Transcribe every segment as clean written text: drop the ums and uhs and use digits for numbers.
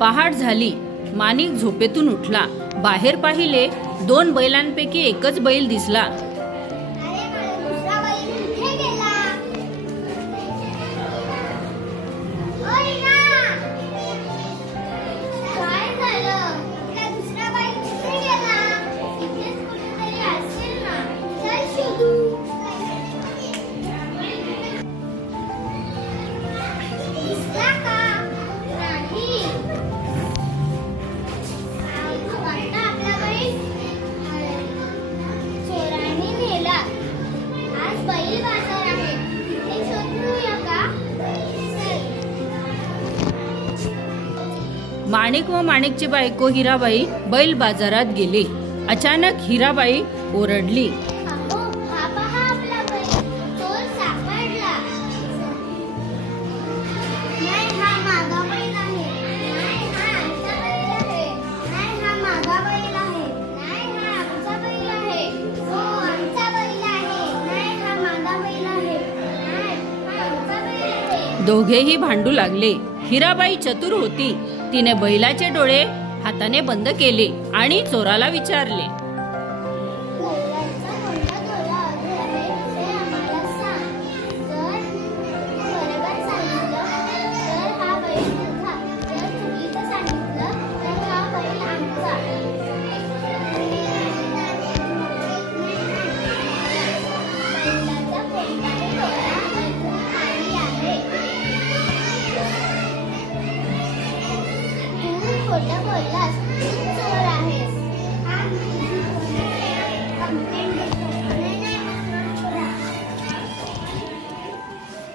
पहाट झाली. माणिक झोपेतून उठला. बाहेर पाहिले 2 बैलांपैकी एकच बैल दिसला. माणिक व माणिकची बायको हिराबाई बैल बाजारात गेली. अचानक हिराबाई ओरडली, दोघेही भांडू लागले. हिराबाई चतुर होती. तिने बैलाचे डोळे हाताने बंद केले आणि चोराला विचारले,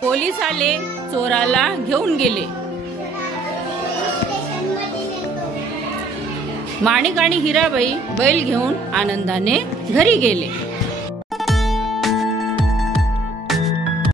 पोलीस आले. चोराला घेऊन गेले. माणिक आणि हिराबाई बैल घेऊन आनंदाने घरी गेले.